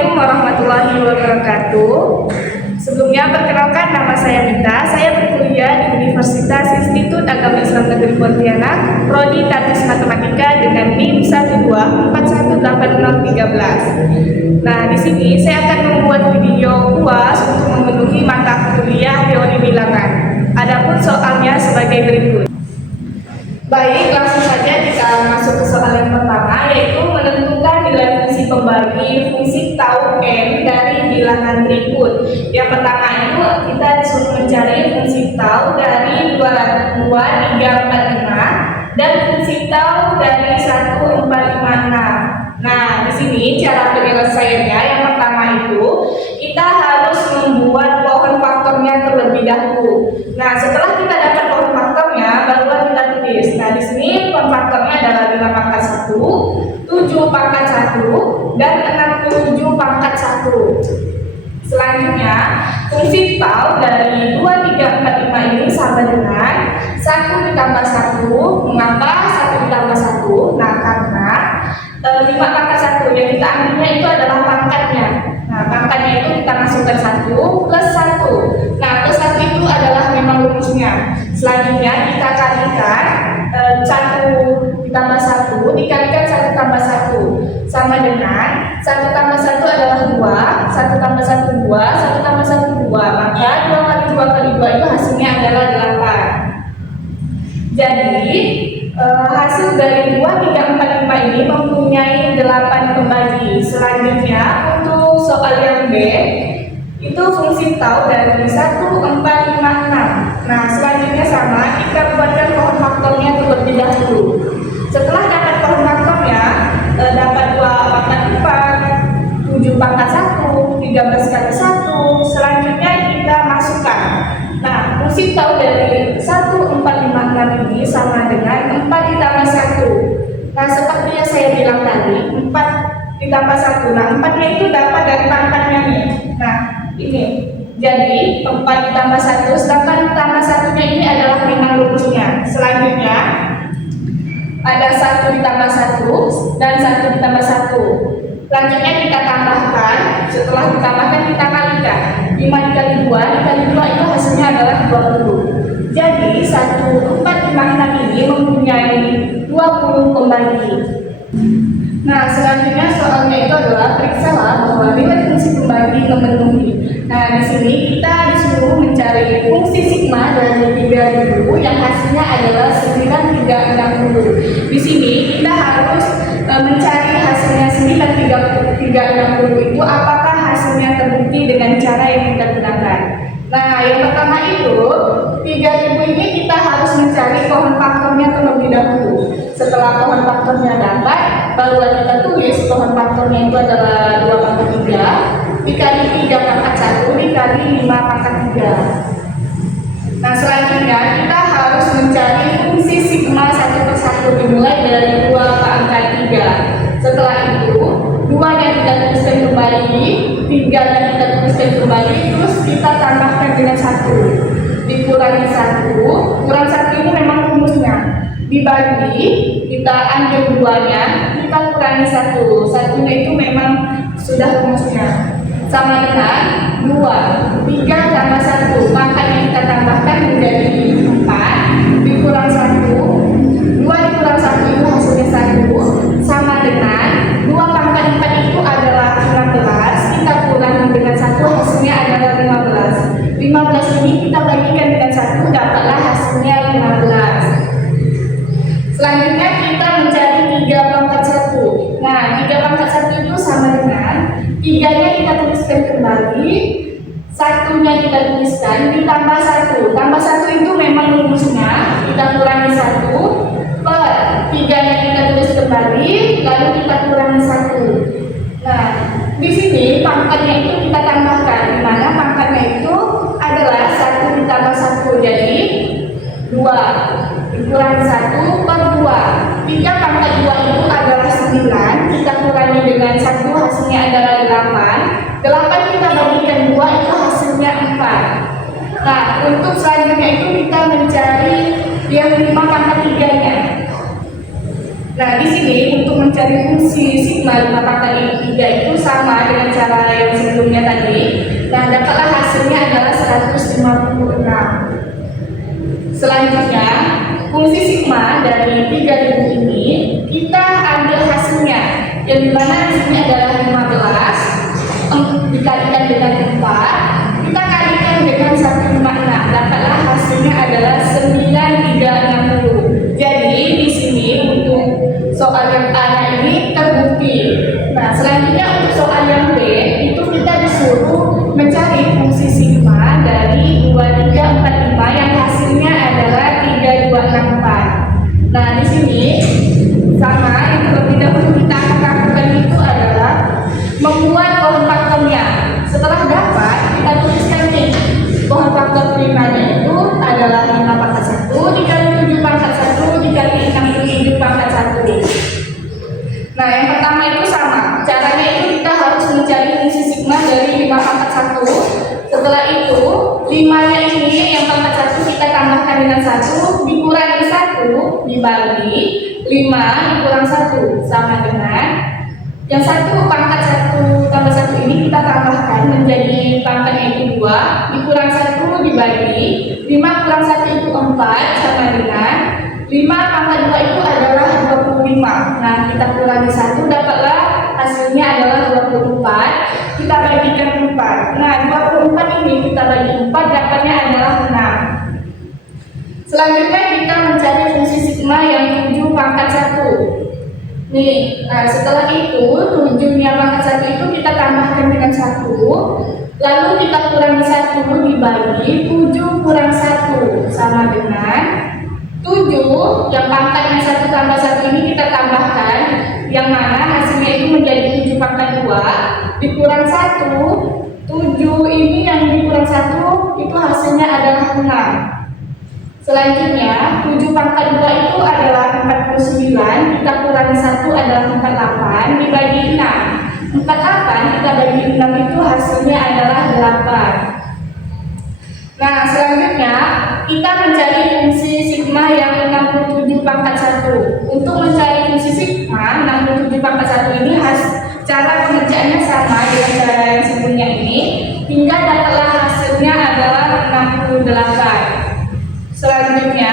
Assalamualaikum warahmatullahi wabarakatuh. Sebelumnya perkenalkan, nama saya Mita. Saya berkuliah di Universitas Institut Agama Islam Negeri Pontianak, Prodi Tatis Matematika dengan NIM 1281013. Nah, di sini saya akan membuat video UAS untuk memenuhi mata kuliah teori bilangan. Adapun soalnya sebagai berikut. Baik, langsung saja kita masuk ke soal yang pertama, yaitu menentukan nilai fungsi pembagi fungsi tau n dari bilangan berikut. Yang pertama itu kita disuruh mencari fungsi tau dari 2, 3, 4, 5 dan fungsi tau dari 1, 4, 5, 6. Nah, di sini cara penyelesaiannya yang pertama itu kita harus membuat pohon faktornya terlebih dahulu. Nah, setelah kita dapat pohon faktornya, barulah kita tulis. Nah, di sini pohon faktornya adalah 5 pangkat 1, 7 pangkat 1, dan 67 pangkat 1. Selanjutnya, fungsi tau dari 2, 3, 4, 5 ini sama dengan 1 ditambah 1. Mengapa 1 ditambah 1? Nah, karena 5 pangkat 1 yang kita ambilnya itu adalah pangkatnya. Nah, pangkatnya itu kita masukkan 1 plus 1. Nah, plus 1 itu adalah memang rumusnya. Selanjutnya kita kalikan 1 ditambah 1 dikalikan 1 tambah 1 sama dengan 1 tambah 1 adalah 2, 1 tambah 1 2, 1 tambah 1 2. Maka 2 kali 2 kali 2 itu hasilnya adalah 8. Jadi hasil dari 2, 3, 4, 5 ini mempunyai 8 pembagi. Selanjutnya untuk soal yang B, itu fungsi tau dari 1, 4, 5, 6. Nah, selanjutnya sama, kita buatkan pohon faktornya terlebih dahulu. Setelah dapat pohon faktornya, dapat 2 pangkat 4, 7 pangkat 1, 13 kali 1. Selanjutnya kita masukkan. Nah, fungsi tau dari 1, 4, 5, 6 ini sama dengan 4 ditambah 1. Nah, seperti yang saya bilang tadi, 4 ditambah 1. Nah, 4-nya itu dapat dari pangkatnya nih. Nah, ini. Jadi, 4 ditambah 1, sedangkan ditambah 1-nya ini adalah memang rumusnya. Selanjutnya, ada 1 ditambah 1 dan 1 ditambah 1. Selanjutnya kita tambahkan, setelah ditambahkan kita kalikan. 5 dikali 2 dikali 2 itu hasilnya adalah 20. Jadi 1, 4, 5, 6 ini mempunyai 20 pembagi. Nah, selanjutnya soalnya itu adalah periksalah bahwa nilai fungsi pembagi memenuhi. Nah, di sini kita disuruh mencari fungsi sigma dari 3000 yang hasilnya adalah 9360. Di sini kita harus mencari hasilnya 9360 itu apakah hasilnya terbukti dengan cara yang kita gunakan. Nah, yang pertama itu 3000 ini kita harus mencari pohon faktornya terlebih dahulu. Setelah pohon faktornya dapat, baru kita tulis pohon faktornya itu adalah 2 pangkat 3 dikali 3 pangkat 1 dikali 5 pangkat 3. Nah, selanjutnya kita harus mencari fungsi sigma 1 per 1 dimulai dari 2 pangkat 3. Setelah itu 2-nya kita tuliskan kembali, 3-nya kita tuliskan kembali, terus kita tambahkan dengan 1 dikurangi 1. Kurang 1 ini memang rumusnya, dibagi, kita ambil 2-nya, kita kurangi 1. 1-nya itu memang sudah rumusnya, sama dengan 2. 3 tambah 1, pangkatnya kita tambahkan menjadi 4 dikurang 1. 2 dikurang 1 itu hasilnya 1, sama dengan 2 pangkat 4 itu adalah 15, kita kurangi dengan 1 hasilnya adalah 15. 15 ini kita bagikan dengan 1, dapatlah hasilnya 15. Selanjutnya kita mencari 3 pangkat 1. Nah, 3 pangkat 1 itu sama dengan 3-nya kita tuliskan kembali, 1-nya kita tuliskan ditambah 1. Tambah 1 itu memang rumusnya, kita kurangi 1 per 3-nya kita tulis kembali, lalu kita kurangi 1. Nah, di sini pangkatnya itu kita tambahkan, di mana pangkatnya itu adalah 1 ditambah 1, jadi 2 dikurangi 1 per 2. 3 pangkat 2 itu adalah 9, kita kurangi dengan 1 hasilnya adalah 8. 8 kita bagikan 2 itu hasilnya 4. Nah, untuk selanjutnya itu kita mencari yang 5 pangkat 3-nya. Nah, di sini untuk mencari fungsi sigma 5 pangkat 3 itu sama dengan cara yang sebelumnya tadi. Nah, dapatlah hasilnya adalah 156. Selanjutnya, fungsi sigma dari 3000 ini kita ambil hasilnya, yang dimana di sini adalah 15 dikalikan dengan 4, kita kalikan dengan 156, dapatlah hasilnya adalah 9360. Jadi di sini untuk soal yang A ini terbukti. Nah, selanjutnya untuk soal yang B itu kita disuruh mencari fungsi sigma dari 2345 yang hasilnya adalah 3264. Nah, di sini sama yang terlebih dahulu kita akan lakukan itu adalah membuat pohon faktornya. Setelah dapat, kita tuliskan nih pohon faktor primanya itu adalah 5 pangkat 1 dikali 7 pangkat 1 dikali 67 pangkat 1. Nah, yang pertama itu sama. Caranya itu kita harus mencari fungsi sigma dari 5 pangkat 1. Setelah itu, 5-nya ini yang pangkat 1 kita tambahkan dengan 1 dikurangi 1 dibagi 5 dikurang 1 sama dengan yang 1 pangkat 1 tambah 1 ini kita tambahkan menjadi pangkatnya itu 2 dikurang 1 dibagi 5 kurang 1 itu 4 sama dengan 5 pangkat 2 itu adalah 25. Nah, kita kurangi 1 dapatlah hasilnya adalah 24. Kita bagikan 4. Nah, 24 ini kita bagi 4 dapatnya adalah 6. Selanjutnya kita mencari fungsi sigma yang 7 pangkat 1. Nih, nah setelah itu 7-nya pangkat 1 itu kita tambahkan dengan 1, lalu kita kurangi 1 dibagi 7 kurang 1 sama dengan 7 yang pangkatnya 1 tambah 1 ini kita tambahkan, yang mana hasilnya itu menjadi 7 pangkat 2 dikurang 1, 7 ini yang dikurang 1 itu hasilnya adalah 6. Selanjutnya 7 pangkat 2 itu adalah 49, kita kurangi 1 adalah 48 dibagi 6. 48 kita bagi 6 itu hasilnya adalah 8. Nah, selanjutnya kita mencari fungsi sigma yang 67 pangkat 1. Untuk mencari fungsi sigma 67 pangkat 1 ini cara pengerjaannya sama dengan cara yang sebelumnya ini, hingga dapatlah hasilnya adalah 68. Selanjutnya,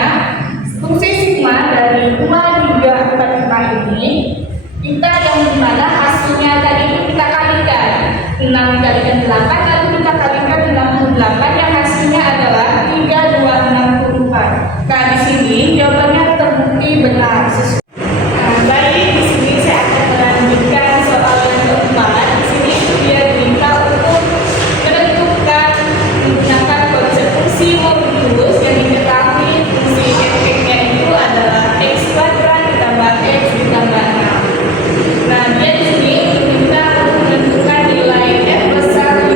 fungsi sigma dari 2345 ini kita yang dimana hasilnya tadi itu kita kalikan 6 dikalikan 8, lalu kita kalikan 68 yang hasilnya adalah 3264. Nah, di sini jawabannya terbukti benar sesuai. Nah, baik, di sini saya akan melanjutkan soal yang keempat. Di sini dia diminta untuk menentukan menggunakan konsep fungsi modulus yang diketahui fungsi f-nya itu adalah x kuadrat ditambah x ditambah 6. Nah, dia di sini diminta untuk menentukan nilai f besar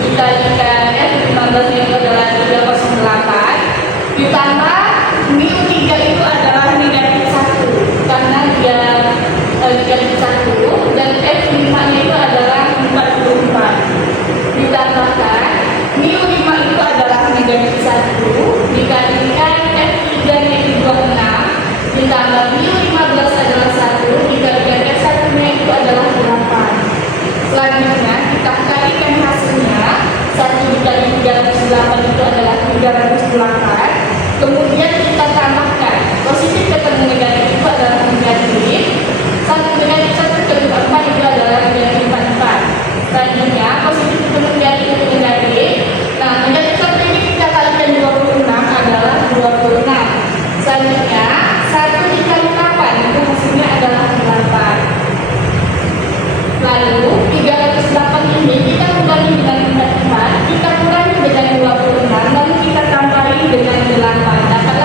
dikalikan 15 itu adalah 308, ditambah mu 3 itu adalah negatif 1 karena dia negatif 1, dan F5 nya itu adalah 44, ditambahkan mu 5 itu adalah negatif 1 dikalikan F3 nya itu 26, ditambah mu 15 adalah 1 dikalikan F1 nya itu adalah 8. Selanjutnya kita kalikan hasilnya, 1 dikali 308 itu adalah 308. Kemudian kita tambahkan positif ketemu negatif itu adalah negatif, 1 negatif 1 ketemu 4 itu adalah negatif 44. Selanjutnya positif ketemu negatif itu negatif. Nah, negatif 1 ini kita kalikan 26 adalah 26. Selanjutnya 1 dikali 8 itu hasilnya adalah 8. Lalu 308 ini kita kurangi dengan 44, kita kurangi dengan 26, lalu kita tambahi dengan 8. Dapat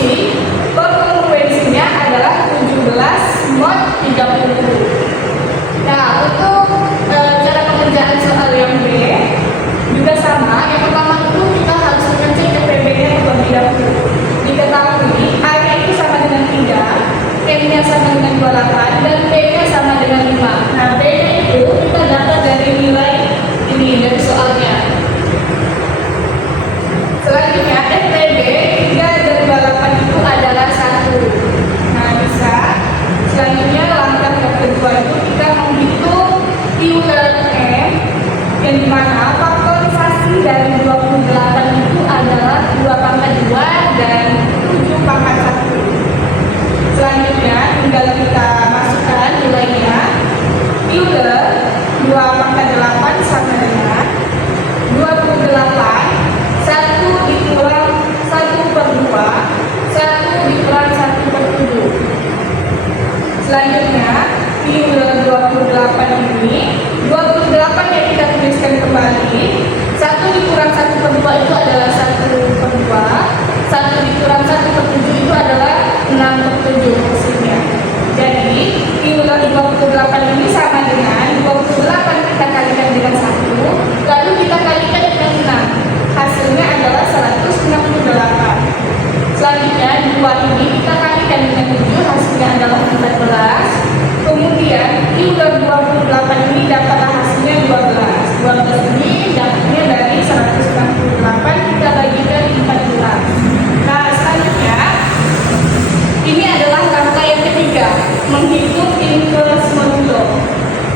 distribusi kongruensinya adalah 17 mod 30. Nah, untuk cara pengerjaan soal yang B juga sama. Yang pertama itu kita harus mengecek TPB-nya terlebih dahulu. Diketahui A-nya itu sama dengan 3, M-nya sama dengan 28, dan B-nya sama dengan 5. Nah, B-nya itu kita dapat dari nilai ini, dari soalnya. Selanjutnya, FTB 3 dan 28 itu adalah 1. Nah, bisa. Selanjutnya, langkah yang kedua itu kita menghitung Euler M, yang dimana faktorisasi dari 28 itu adalah 2 pangkat 2 dan 7 pangkat 1. Selanjutnya, tinggal kita masukkan nilainya. Euler 2 pangkat 8 sama dengan 28, 1 dikurang 1 per 2, 1 dikurang 1 per 7. Selanjutnya, Euler 28 ini, 28 yang kita tuliskan kembali, 1 dikurang 1 per 2 itu adalah 1 per 2, 1 dikurang 1 per 7 itu adalah 6 per 7 hasilnya. Jadi, Euler 28 ini sama dengan 28 kita kalikan dengan 1, lalu kita kalikan dengan 6. Hasilnya adalah 168. Selanjutnya, 2 ini kita kalikan dengan 7, hasilnya adalah 14. Kemudian, Euler 28 ini dapatlah hasilnya 12. 12 ini dapatnya dari 168 kita bagikan 14. Nah, selanjutnya, ini adalah langkah yang ketiga, menghitung inverse modulo.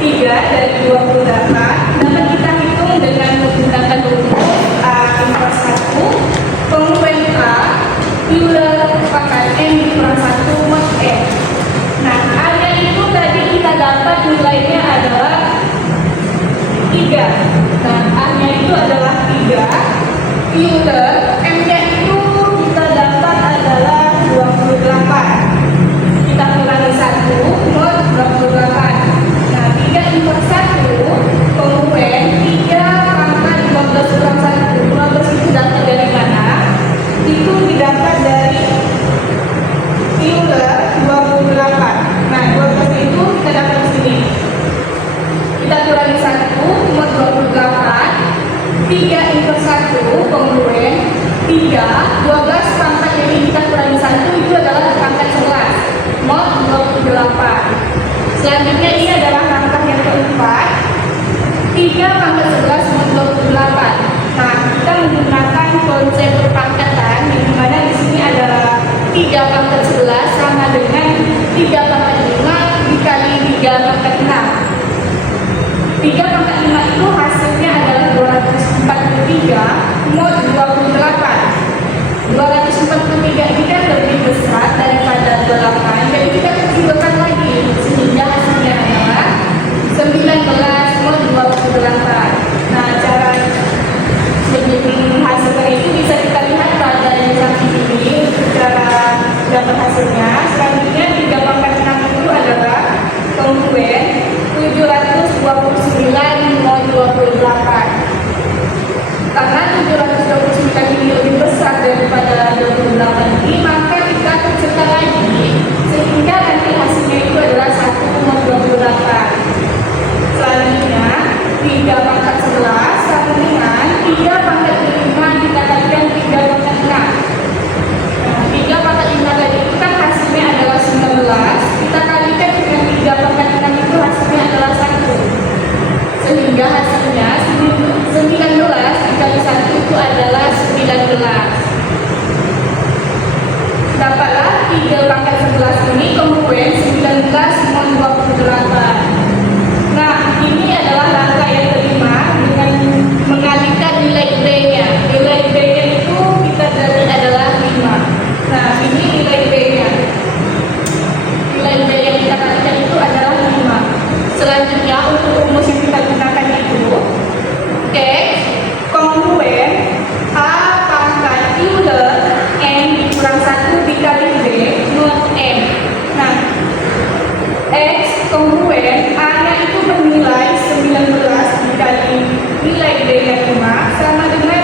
3 dari 28 dapat kita hitung dengan menggunakan rumus A inverse 1, kongruen A, Euler pangkat M dikurang 1 mod M. Nah, A-nya itu tadi kita dapat nilainya adalah 3. Nah, A-nya itu adalah 3. Euler M-nya itu kita dapat adalah 28. Kita kurangi 1 mod 28. Nah, 3 inverse 1 kongruen 3 pangkat 15 kurang 1. 15 itu dapat dari mana? Itu didapat dari Euler 28. Nah, 12 itu kita dapat di sini. Kita kurangi 1 mod 28, 3 inverse 1 kongruen 3, 12 pangkat ini kita kurangi 1 itu adalah pangkat 11 mod 28. Selanjutnya ini adalah langkah yang keempat, 3 pangkat 11 mod 28. Nah, kita menggunakan konsep perpangkatan yang dimana di sini adalah 3 pangkat 11 sama dengan 3 pangkat 5 dikali 3 pangkat 6. 3 pangkat 5 itu hasilnya adalah 243 mod 28. 243 ini kan lebih besar daripada 28, jadi kita kecilkan lagi sehingga hasilnya adalah 19 mod 28. Nah, cara menghasilkan itu bisa kita lihat pada yang samping ini untuk cara dapat hasilnya. Selanjutnya 3 pangkat 6 itu adalah kongruen 729 mod 28. Karena 729 ini lebih besar daripada 28 ini, maka kita kecilkan lagi sehingga nanti hasilnya itu adalah 1 mod 28. Selanjutnya 3 pangkat 11 sama dengan 3 pangkat 5 kita kalikan 3 pangkat 6. Nah, 3 pangkat 5 tadi itu kan hasilnya adalah 19, kita kalikan dengan 3 pangkat 6 itu hasilnya adalah 1. Sehingga hasilnya 19 dikali 1 itu adalah 19. Dapatlah 3 pangkat 11 ini kongruen 19 mod 28. Nah, ini adalah langkah yang kelima dengan mengalihkan nilai B-nya. Nilai B-nya itu kita cari adalah 5. Nah, ini nilai B-nya. Nilai B yang kita kalikan itu adalah 5. Selanjutnya, untuk rumus yang kita gunakan itu X kongruen A pangkat Euler M dikurang 1 dikali B mod M. Nah, X kongruen A-nya itu bernilai 19 dikali nilai B yang 5 sama dengan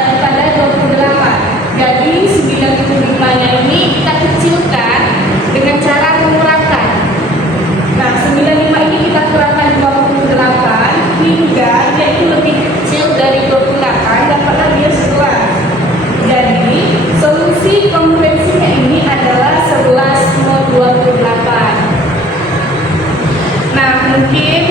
daripada 28. Jadi 95-nya ini kita kecilkan dengan cara mengurangkan. Nah, 95 ini kita kurangkan 28 hingga dia itu lebih kecil dari 28, dapatlah dia 11. Jadi, solusi konvensinya ini adalah 11 mod 28. Nah, mungkin